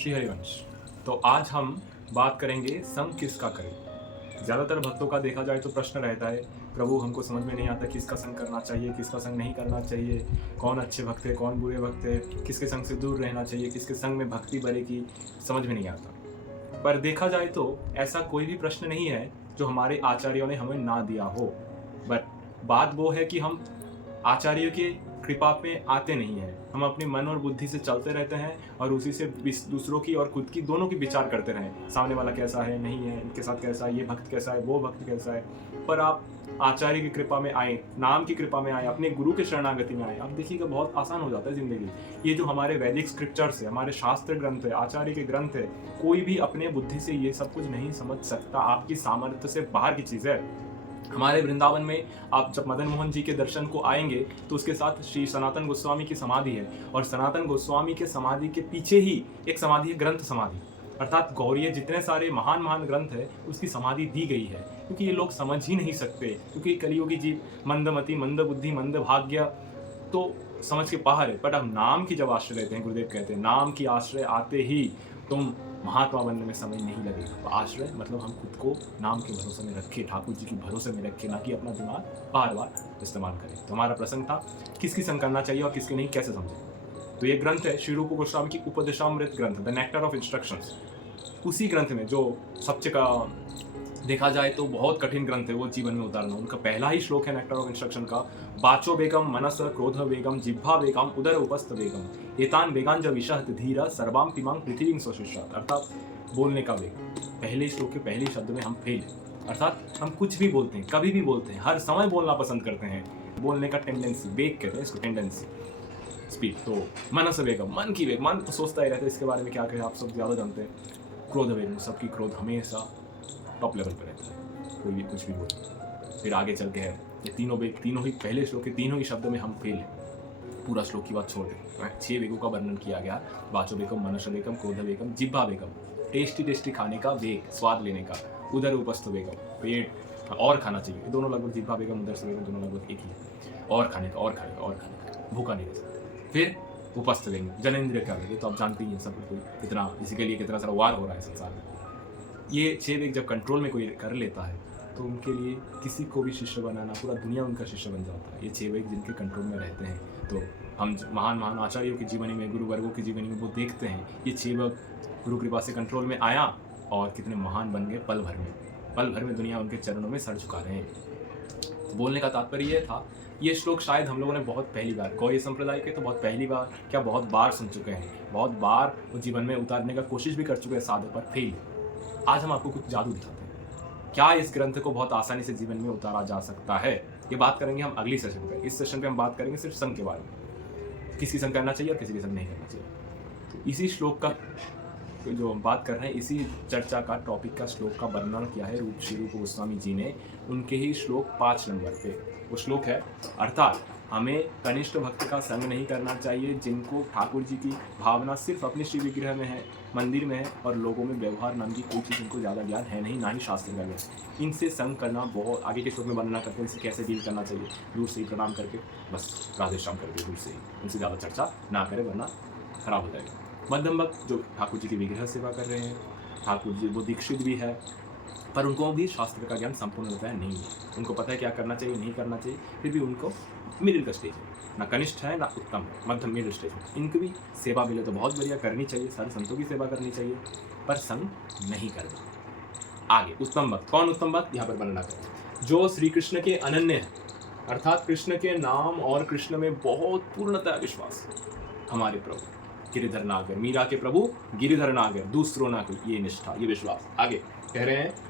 श्री हरिवंश। तो आज हम बात करेंगे संग किसका करें। ज़्यादातर भक्तों का देखा जाए तो प्रश्न रहता है, प्रभु हमको समझ में नहीं आता किसका संग करना चाहिए, किसका संग नहीं करना चाहिए, कौन अच्छे भक्त है, कौन बुरे भक्त है, किसके संग से दूर रहना चाहिए, किसके संग में भक्ति बढ़ेगी, समझ में नहीं आता। पर देखा जाए तो ऐसा कोई भी प्रश्न नहीं है जो हमारे आचार्यों ने हमें ना दिया हो। बट बात वो है कि हम आचार्य के कृपा पे आते नहीं हैं। हम अपने मन और बुद्धि से चलते रहते हैं और उसी से दूसरों की और खुद की दोनों की विचार करते रहें, सामने वाला कैसा है, नहीं है, इनके साथ कैसा है, ये भक्त कैसा है, वो भक्त कैसा है। पर आप आचार्य की कृपा में आए, नाम की कृपा में आए, अपने गुरु के शरणागति में आए, आप देखिएगा बहुत आसान हो जाता है जिंदगी। ये जो हमारे वैदिक स्क्रिप्चर्स है, हमारे शास्त्र ग्रंथ है, आचार्य के ग्रंथ है, कोई भी अपने बुद्धि से ये सब कुछ नहीं समझ सकता। आपकी सामर्थ्य से बाहर की चीज़ है। हमारे वृंदावन में आप जब मदन मोहन जी के दर्शन को आएंगे तो उसके साथ श्री सनातन गोस्वामी की समाधि है, और सनातन गोस्वामी के समाधि के पीछे ही एक समाधि है, ग्रंथ समाधि। अर्थात गौरीय जितने सारे महान महान ग्रंथ है उसकी समाधि दी गई है, क्योंकि ये लोग समझ ही नहीं सकते, क्योंकि कलियुगी जीव मंदमति, मंद बुद्धि, मंद भाग्य, तो समझ के बाहर है। बट हम नाम की जब आश्रय लेते हैं, गुरुदेव कहते हैं नाम की आश्रय आते ही तुम महात्मा बनने में समय नहीं लगेगा। तो आश्रय मतलब हम खुद को नाम के भरोसे में रखें, ठाकुर जी की भरोसे में रखें, ना कि अपना दिमाग बार बार इस्तेमाल करें। तो हमारा प्रसंग था किसकी संग करना चाहिए और किसकी नहीं, कैसे समझें। तो ये ग्रंथ है श्री रूप गोस्वामी की उपदेशामृत ग्रंथ, द नेक्टर ऑफ इंस्ट्रक्शंस। उसी ग्रंथ में जो सबसे का देखा जाए तो बहुत कठिन ग्रंथ है वो जीवन में उतारना, उनका पहला ही श्लोक है नेक्टर ऑफ इंस्ट्रक्शन का, बाचो बेगम मनस क्रोध बेगम जिह्वा बेगम उदर उपस्थ बेगम एतान बेगान जब विषहत धीरा सर्वाम पिमांग पृथ्वी स्वशिष्टात्। अर्थात बोलने का वेग। पहले श्लोक के पहले शब्द में हम फेल हैं, अर्थात हम कुछ भी बोलते हैं, कभी भी बोलते हैं, हर समय बोलना पसंद करते हैं। बोलने का टेंडेंसी, वेग कहते हैं इसको, टेंडेंसी, स्पीड। तो मनस वेगम, मन की वेग, मन तो सोचता ही रहता है इसके बारे में क्या कहे, आप सब ज़्यादा जानते हैं। क्रोध वेग, सबकी क्रोध हमेशा टॉप लेवल पर रहता है, कोई भी कुछ भी बोले। फिर आगे चल के है ये तीनों वेग, तीनों ही पहले श्लोक के तीनों ही शब्द में हम फेल हैं। पूरा श्लोक की बात छोड़ दें, 6 वेगों का वर्णन किया गया, वाचो वेगम, मनस वेगम, क्रोध वेगम, जिह्वा वेगम, टेस्टी टेस्टी खाने का वेग, स्वाद लेने का, उदर उपस्थ वेगम, पेट और खाना चाहिए। दोनों लगभग जिह्वा वेगम, उदर से वेगम दोनों लगभग एक ही है, और खाने का और खाने का और खाने का, भूखा नहीं रह सकते। फिर उपस्थ वेगम, जनेंद्रिय का वेग, तो आप जानते ही हैं सब कोई कितना, इसी के लिए कितना सारा वार हो रहा है संसार में। ये 6 वेग जब कंट्रोल में कोई कर लेता है तो उनके लिए किसी को भी शिष्य बनाना, पूरा दुनिया उनका शिष्य बन जाता है। ये 6 वेग जिनके कंट्रोल में रहते हैं, तो हम महान महान आचार्यों की जीवनी में, गुरु वर्गों की जीवनी में वो देखते हैं ये 6 वेग गुरु कृपा से कंट्रोल में आया और कितने महान बन गए पल भर में। पल भर में दुनिया उनके चरणों में सर झुका रहे हैं। तो बोलने का तात्पर्य ये था, ये श्लोक शायद हम लोगों ने बहुत पहली बार, गौरी संप्रदाय के तो बहुत पहली बार क्या बहुत बार सुन चुके हैं, बहुत बार वो जीवन में उतारने का कोशिश भी कर चुके हैं, साधे पर फेल। आज हम आपको कुछ जादू दिखाते हैं, क्या इस ग्रंथ को बहुत आसानी से जीवन में उतारा जा सकता है, ये बात करेंगे हम अगली सेशन पे। इस सेशन पे हम बात करेंगे सिर्फ संघ के बारे में, किसकी संघ करना चाहिए और किसी की संघ नहीं करना चाहिए। तो इसी श्लोक का जो हम बात कर रहे हैं, इसी चर्चा का टॉपिक का श्लोक का वर्णन किया है श्री रूप गोस्वामी जी ने, उनके ही श्लोक 5 नंबर पे। वो श्लोक है, अर्थात हमें कनिष्ठ भक्त का संग नहीं करना चाहिए जिनको ठाकुर जी की भावना सिर्फ अपने श्री विग्रह में है, मंदिर में है, और लोगों में व्यवहार नाम की कोई चीज़ इनको ज़्यादा ज्ञान है नहीं, ना ही शास्त्र का ज्ञान। इनसे संग करना बहुत आगे के श्लोक में वर्णना करते हैं, इनसे कैसे डील करना चाहिए। दूर से ही प्रणाम करके बस राधे श्याम करके दूर से ही, उनसे ज़्यादा चर्चा ना करें वरना खराब हो जाएगा। मध्यम भक्त जो ठाकुर जी की विग्रह सेवा कर रहे हैं, ठाकुर जी वो दीक्षित भी है, पर उनको भी शास्त्र का ज्ञान संपूर्ण होता है नहीं है, उनको पता है क्या करना चाहिए नहीं करना चाहिए, फिर भी उनको मिडिल का स्टेज है, ना कनिष्ठ है ना उत्तम है, मध्यम मिडिल स्टेज है। इनको भी सेवा मिले तो बहुत बढ़िया, करनी चाहिए, सारे संतों की सेवा करनी चाहिए, पर संग नहीं करना। आगे उत्तम भक्त, कौन उत्तम भक्त यहाँ पर वर्णना करें, जो श्री कृष्ण के अनन्य है, अर्थात कृष्ण के नाम और कृष्ण में बहुत पूर्णतः विश्वास। हमारे प्रभु गिरिधर नागर, मीरा के प्रभु गिरिधर नागर, दूसरों ना कोई, ये निष्ठा, ये विश्वास। आगे कह रहे हैं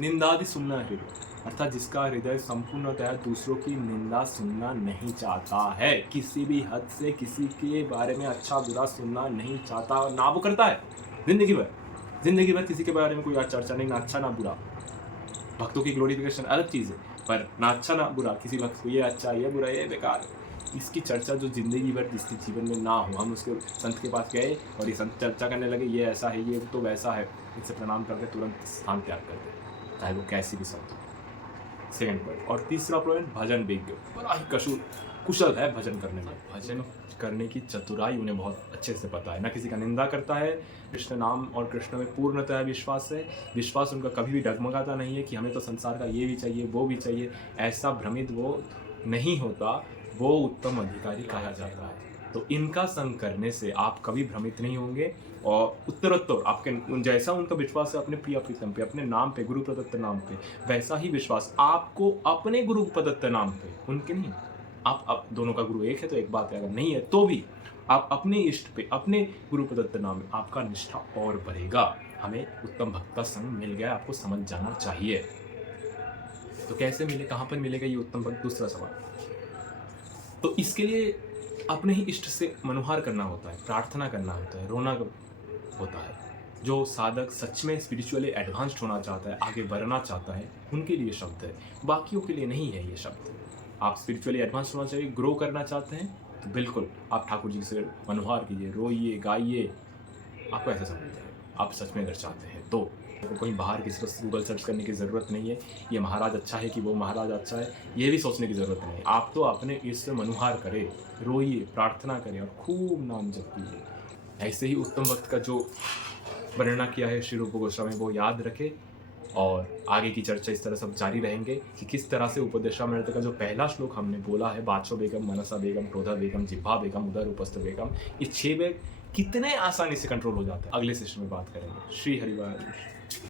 निंदादि सुनना हृदय, अर्थात जिसका हृदय संपूर्णतः दूसरों की निंदा सुनना नहीं चाहता है, किसी भी हद से किसी के बारे में अच्छा बुरा सुनना नहीं चाहता, ना वो करता है जिंदगी भर किसी के बारे में कोई चर्चा नहीं, ना अच्छा ना बुरा। भक्तों की ग्लोरिफिकेशन अलग चीज़ है, पर ना अच्छा ना बुरा, किसी भक्त को ये अच्छा ये बुरा ये बेकार, इसकी चर्चा जो जिंदगी भर जिसके जीवन में ना हो। हम उसके संत के पास गए और ये संत चर्चा करने लगे, ये ऐसा है ये तो वैसा है, इनसे प्रणाम करके तुरंत स्थान त्याग कर दे, चाहे वो कैसी भी संत हो। Second point. और तीसरा पॉइंट, भजन विज्ञ, बड़ा ही कसूर कुशल है भजन करने में। भजन करने की चतुराई उन्हें बहुत अच्छे से पता है, ना किसी का निंदा करता है। कृष्ण नाम और कृष्ण में पूर्णतः विश्वास है। विश्वास उनका कभी भी डगमगाता नहीं है कि हमें तो संसार का ये भी चाहिए, वो भी चाहिए। ऐसा भ्रमित वो नहीं होता, वो उत्तम अधिकारी कहा जाता है। तो इनका संग करने से आप कभी भ्रमित नहीं होंगे और उत्तरोत्तर आपके जैसा उनका विश्वास है अपने प्रिय प्रीतम पे, अपने नाम पे, गुरु प्रदत्त नाम पे, वैसा ही विश्वास आपको अपने गुरु प्रदत्त नाम पे, उनके नहीं। आप दोनों का गुरु एक है तो एक बात है, अगर नहीं है तो भी आप अपने इष्ट पे, अपने गुरु प्रदत्त नाम में आपका निष्ठा और बढ़ेगा। हमें उत्तम भक्त का संग मिल गया, आपको समझ जाना चाहिए। तो कैसे मिले, कहाँ पर मिलेगा ये उत्तम भक्त, दूसरा सवाल। तो इसके लिए अपने ही इष्ट से मनुहार करना होता है, प्रार्थना करना होता है, रोना होता है। जो साधक सच में स्पिरिचुअली एडवांस्ड होना चाहता है, आगे बढ़ना चाहता है, उनके लिए शब्द है, बाकियों के लिए नहीं है ये शब्द। आप स्पिरिचुअली एडवांस होना चाहिए, ग्रो करना चाहते हैं तो बिल्कुल आप ठाकुर जी से मनुहार कीजिए, रोइए, गाइए, आपको ऐसा समझ जाएगा। आप सच में अगर चाहते हैं तो कहीं बाहर किसी को गूगल सर्च करने की ज़रूरत नहीं है, ये महाराज अच्छा है कि वो महाराज अच्छा है, ये भी सोचने की ज़रूरत नहीं है। आप तो अपने ईश्वर से मनुहार करें, रोइए, प्रार्थना करें और खूब नाम जपिए। ऐसे ही उत्तम भक्त का जो वर्णना किया है श्री रूप गोस्वामी, वो याद रखें। और आगे की चर्चा इस तरह सब जारी रहेंगे कि किस तरह से उपदेशामृत का जो पहला श्लोक हमने बोला है, बादशाह बेगम, मनसा बेगम, क्रोधा बेगम, जिह्वा बेगम, उदर उपस्थ बेगम, ये 6 बेग कितने आसानी से कंट्रोल हो जाते हैं, अगले सेशन में बात करेंगे। श्री हरिवाल।